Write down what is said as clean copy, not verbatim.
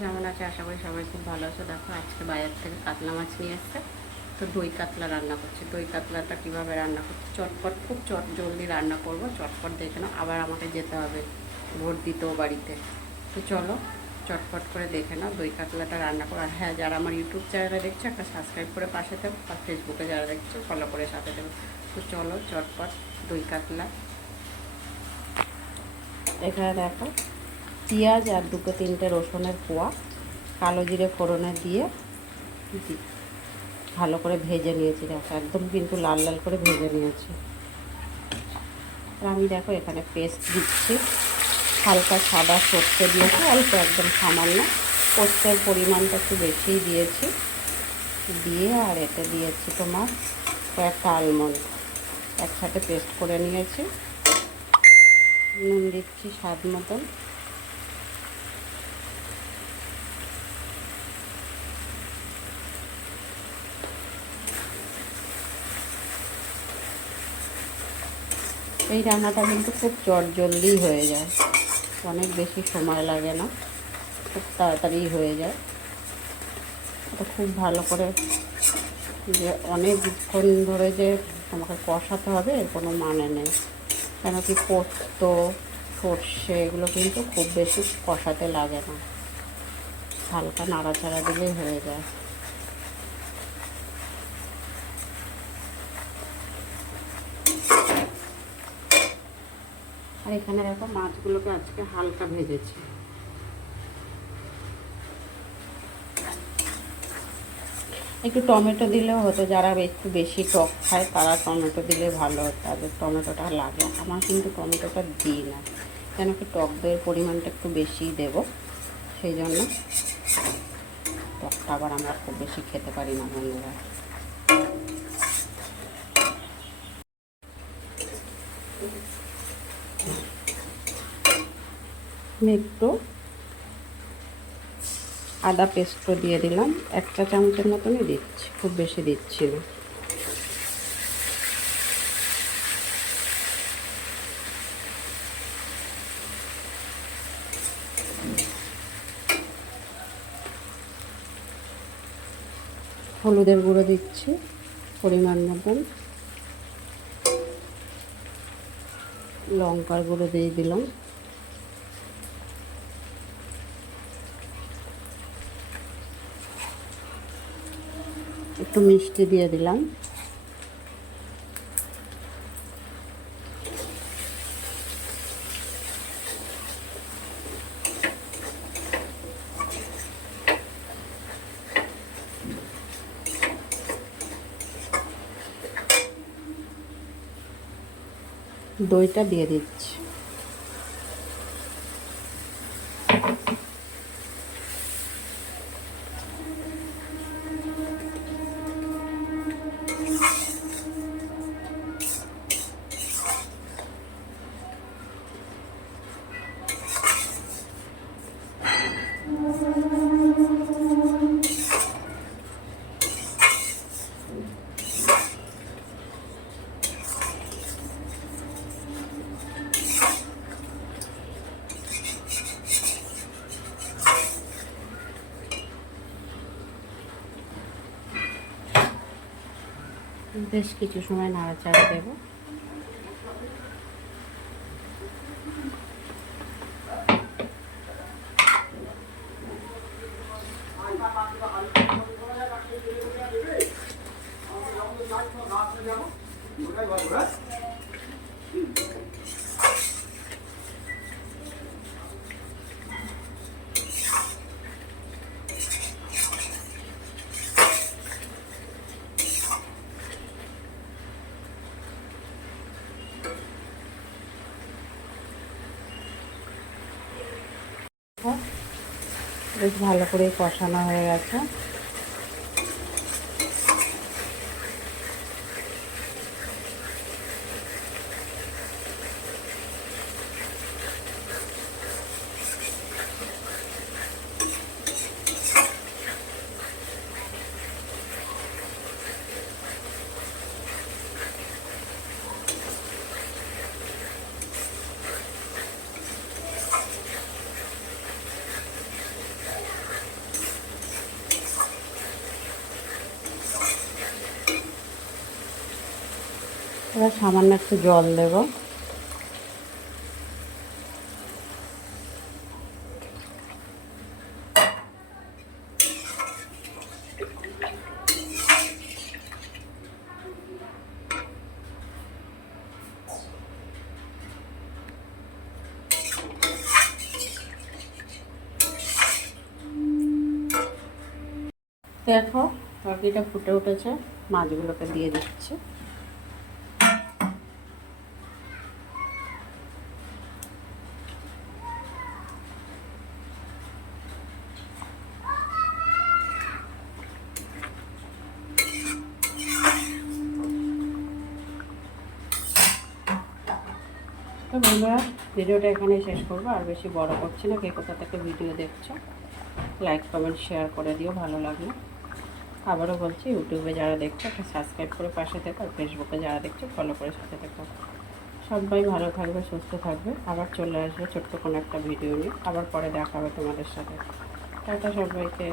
কেমন আছে? আশা করি সবাই খুব ভালো আছে। দেখো আজকে বাজার থেকে কাতলা মাছ নিয়ে এসছে, তো দই কাতলা রান্না করছি। দই কাতলাটা কীভাবে রান্না করছি, চটপট খুব জলদি রান্না করব, চটপট দেখে নাও। আবার আমাকে যেতে হবে ভোট দিতেও বাড়িতে, তো চলো চটপট করে দেখে নাও দই কাতলাটা রান্না করো। আর হ্যাঁ, যারা আমার ইউটিউব চ্যানেলে দেখছো একটা সাবস্ক্রাইব করে পাশে থাকো, আর ফেসবুকে যারা দেখছো ফলো করে সাথে দেবো। তো চলো চটপট দই কাতলা। এখানে দেখো পেঁয়াজ আর দুটো তিনটে রসুনের কোয়া কালো জিরে ফোড়নে দিয়ে ভালো করে ভেজে নিয়েছি। দেখো একদম কিন্তু লাল লাল করে ভেজে নিয়েছি। আর আমি দেখো এখানে পেস্ট দিচ্ছি, হালকা সাদা সর্ষে দিয়েছি, অল্প একদম সামান্য, পোস্তের পরিমাণটা একটু বেশিই দিয়েছি, দিয়ে আর এতে দিয়েছি তোমার কয়েকটা আলমন্ড একসাথে পেস্ট করে নিয়েছি। নুন দিচ্ছি স্বাদ মতন। এই রান্নাটা কিন্তু খুব জলদি হয়ে যায়, অনেক বেশি সময় লাগে না, খুব তাড়াতাড়ি হয়ে যায়। এটা খুব ভালো করে যে অনেকক্ষণ ধরে যে তোমাকে কষাতে হবে এর কোনো মানে নেই, কেন কি পোস্ত সর্ষে এগুলো কিন্তু খুব বেশি কষাতে লাগে না, হালকা নাড়াচাড়া দিলেই হয়ে যায়। আর এখানে দেখো মাছগুলোকে আজকে হালকা ভেজেছি। একটু টমেটো দিলেও হতো, যারা একটু বেশি টক খায় তারা টমেটো দিলে ভালো হতো, তাদের টমেটোটা লাগে। আমার কিন্তু টমেটোটা দিই না, কেন কি টক দইয়ের পরিমাণটা একটু বেশিই দেবো, সেই জন্য টকটা আবার আমরা খুব বেশি খেতে পারি না বন্ধুরা। আমি একটু আদা পেস্টও দিয়ে দিলাম, 1 চা চামচের মতনই দিচ্ছি, খুব বেশি দিচ্ছি না। হলুদের গুঁড়ো দিচ্ছি পরিমাণ মতন, লঙ্কার গুঁড়ো দিয়ে দিলাম, একটু মিষ্টি দিয়ে দিলাম, দইটা দিয়ে দিচ্ছি। বেশ কিছু সময় নাড়াচাড়া দেব। বেশ ভালো করে কষানো হয়ে গেছে। এবার সামান্য একটু জল দেব। দেখো তরকারিটা ফুটে উঠেছে, মাছগুলোকে দিয়ে দিচ্ছি। তো বন্ধুরা ভিডিওটা এখানে শেষ করবো, আর বেশি বড় করছি না। কে কোথা থেকে ভিডিও দেখছো লাইক কমেন্ট শেয়ার করে দিও ভালো লাগলে। আবারও বলছি, ইউটিউবে যারা দেখছো একটা সাবস্ক্রাইব করে পাশে থেকো, আর ফেসবুকে যারা দেখছো ফলো করে সাথে থেকো। সবাই ভালো থাকবে, সুস্থ থাকবে। আবার চলে আসবে ছোট্ট কোনো একটা ভিডিও নিয়ে। আবার পরে দেখা হবে তোমাদের সাথে। টাটা সবাইকে।